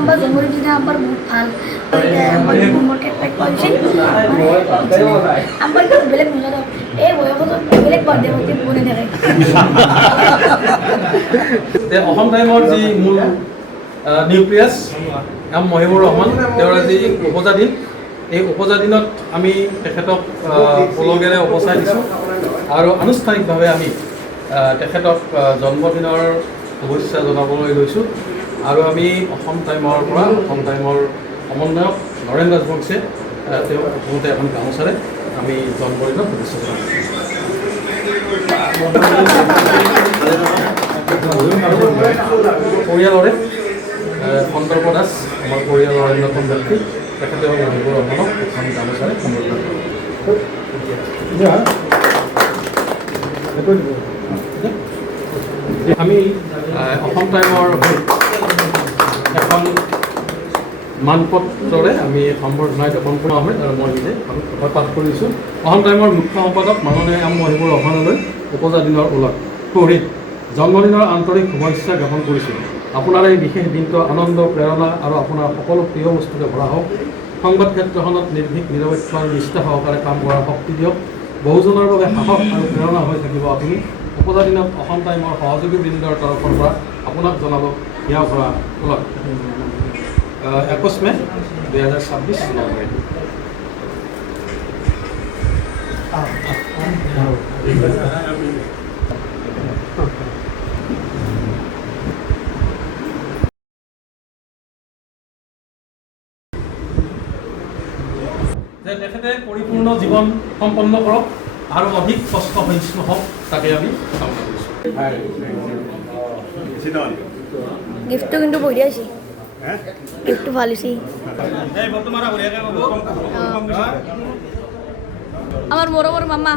আমাৰ জন্মদিনে আমাৰ বহুত ভাল আমাৰ হোমওয়াৰ্ক কেক পাইছে আমাৰ বেলেগ মজা এই বয়সত বেলেগ বাৰ্থডে পাৰ্টি বনাই থাকে অসম টাইমৰ যি মূল নিউক্লিয়াছ এম মহিবুৰ ৰহমান তেওঁৰ আজি উপজা দিন এই উপজা দিনত আমি তেখেতক পলগেৰে উপচাই দিছোঁ আৰু আনুষ্ঠানিকভাৱে আমি তেখেতক জন্মদিনৰ শুভেচ্ছা জনাবলৈ লৈছোঁ আৰু আমি অসম টাইমৰ পৰা অসম টাইমৰ সমন্বয়ক নৰেন ৰাজবংশীয়ে তেওঁ প্ৰথমতে এখন গামোচাৰে আমি জন্মদিনৰ শুভেচ্ছা জনাইছোঁ পৰিয়ালৰে সন্দৰ্ভ দাস আমাৰ পৰিয়ালৰ অন্যতম ব্যক্তি তেখেতে মহিবুৰ ৰহমানক এখন গামোচাৰে সম্বৰ্ধনা আমি অসম টাইমৰ এখন মানপত্ৰৰে আমি সম্বৰ্ধনা জ্ঞাপন কৰা হয় আৰু মই নিজে পাঠ কৰিছোঁ। অসম টাইমৰ মুখ্য সম্পাদক মাননীয় এম মহিবুৰ ৰহমানলৈ উপজা দিনৰ ওলত কৰি জন্মদিনৰ আন্তৰিক শুভেচ্ছা জ্ঞাপন কৰিছোঁ। আপোনাৰ এই বিশেষ দিনটো আনন্দ প্ৰেৰণা আৰু আপোনাৰ সকলো প্ৰিয় বস্তুৰে ভৰা হওক। সংবাদ ক্ষেত্ৰখনত নিৰ্ভীক নিৰপেক্ষ আৰু নিষ্ঠা সহকাৰে কাম কৰাৰ শক্তি দিয়ক। বহুজনৰ বাবে সাহস আৰু প্ৰেৰণা হৈ থাকিব আপুনি। উপজা দিনত অসম টাইমৰ সহযোগীবৃন্দৰ তৰফৰ পৰা আপোনাক জনাব ইয়াৰ পৰা ওলত 21 মে 2026 চনৰে যে তেখেতে পৰিপূৰ্ণ জীৱন সম্পন্ন কৰক আৰু অধিক কষ্ট সহিষ্ণু হওক তাকে আমি কামনা কৰিছোঁ। গিফটটো কিন্তু বঢ়িয়া আছে গিফটটো ভাল হৈছে আমাৰ মৰমৰ মামা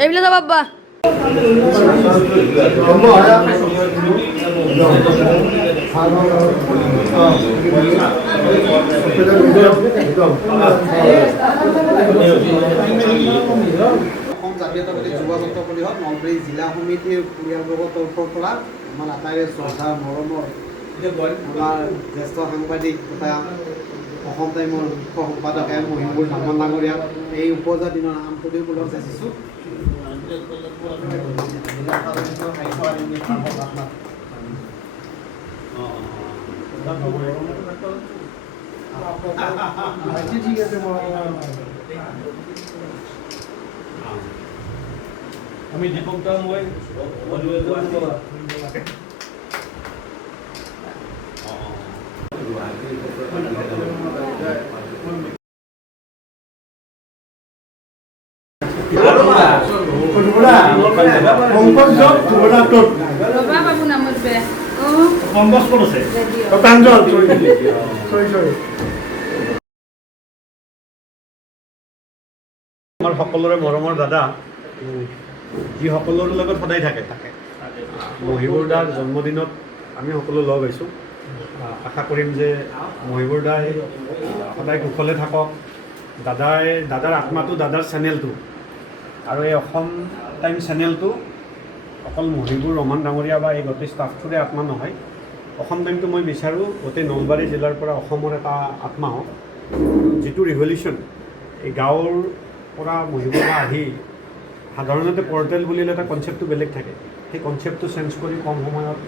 এইবিলে যা বাবা জাতীয়তাবাদী যুৱ ছাত্ৰ পৰিষদ নলবাৰী জিলা সমিতিৰ পৰিয়ালবৰ্গৰ তৰফৰ পৰা আমাৰ আটাইৰে শ্ৰদ্ধা মৰমৰ আমাৰ জ্যেষ্ঠ সাংবাদিক তথা অসম টাইমৰ মুখ্য সম্পাদক এম মহিবুৰ ৰহমান ডাঙৰীয়াক এই উপজা দিনৰ আন্তৰিক ওলগ যাচিছোঁ। ঠিক আছে আমি দীপক দা মই আমাৰ সকলোৰে মৰমৰ দাদা যি সকলোৰে লগত সদায় থাকে মহিবুৰ দাৰ জন্মদিনত আমি সকলো লগ হৈছোঁ। আশা কৰিম যে মহিবুৰ দাই সদায় কুশলে থাকক। দাদাৰ আত্মাটো দাদাৰ চেনেলটো আৰু এই অসম টাইম চেনেলটো অকল মহিবুৰ ৰহমান ডাঙৰীয়া বা এই গোটেই ষ্টাফটোৰে আত্মা নহয়। অসম টাইমটো মই বিচাৰোঁ গোটেই নলবাৰী জিলাৰ পৰা অসমৰ এটা আত্মা হওক। যিটো ৰিভলিউশ্যন এই গাঁৱৰ পৰা মহিবুৰ আহি সাধাৰণতে পৰ্টেল বুলিলে এটা কনচেপ্টটো বেলেগ থাকে। সেই কনচেপ্টটো চেঞ্জ কৰি কম সময়ত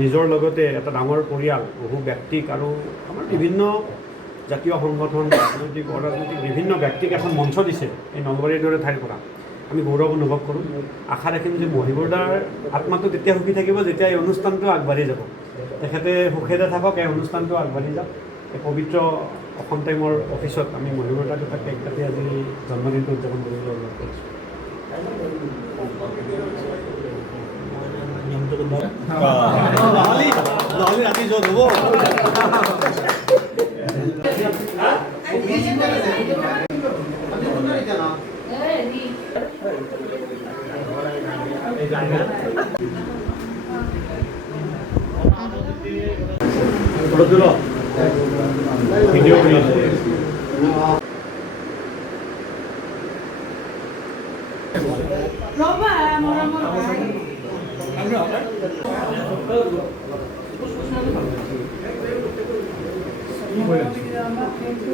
নিজৰ লগতে এটা ডাঙৰ পৰিয়াল বহু ব্যক্তিক আৰু আমাৰ বিভিন্ন জাতীয় সংগঠন ৰাজনৈতিক অৰাজনৈতিক বিভিন্ন ব্যক্তিক এখন মঞ্চ দিছে এই নলবাৰীৰ দৰে ঠাইৰ পৰা। আমি গৌৰৱ অনুভৱ কৰোঁ। আশা ৰাখিম যে মহিবুৰ দাৰ আত্মাটো তেতিয়া সুখী থাকিব যেতিয়া এই অনুষ্ঠানটো আগবাঢ়ি যাব। তেখেতে সুখেৰে থাকক, এই অনুষ্ঠানটো আগবাঢ়ি যাওক। এই পবিত্ৰ অসম টাইমৰ অফিচত আমি মহিবুৰ দাক এটা কেক কাটি আজি জন্মদিনটো উদযাপন কৰিবলৈ অনুৰোধ কৰিছোঁ। ৰাতি য'ত হ'ব ভিডিঅ' কৰি আছোঁ। ৰ'বা মৰমৰ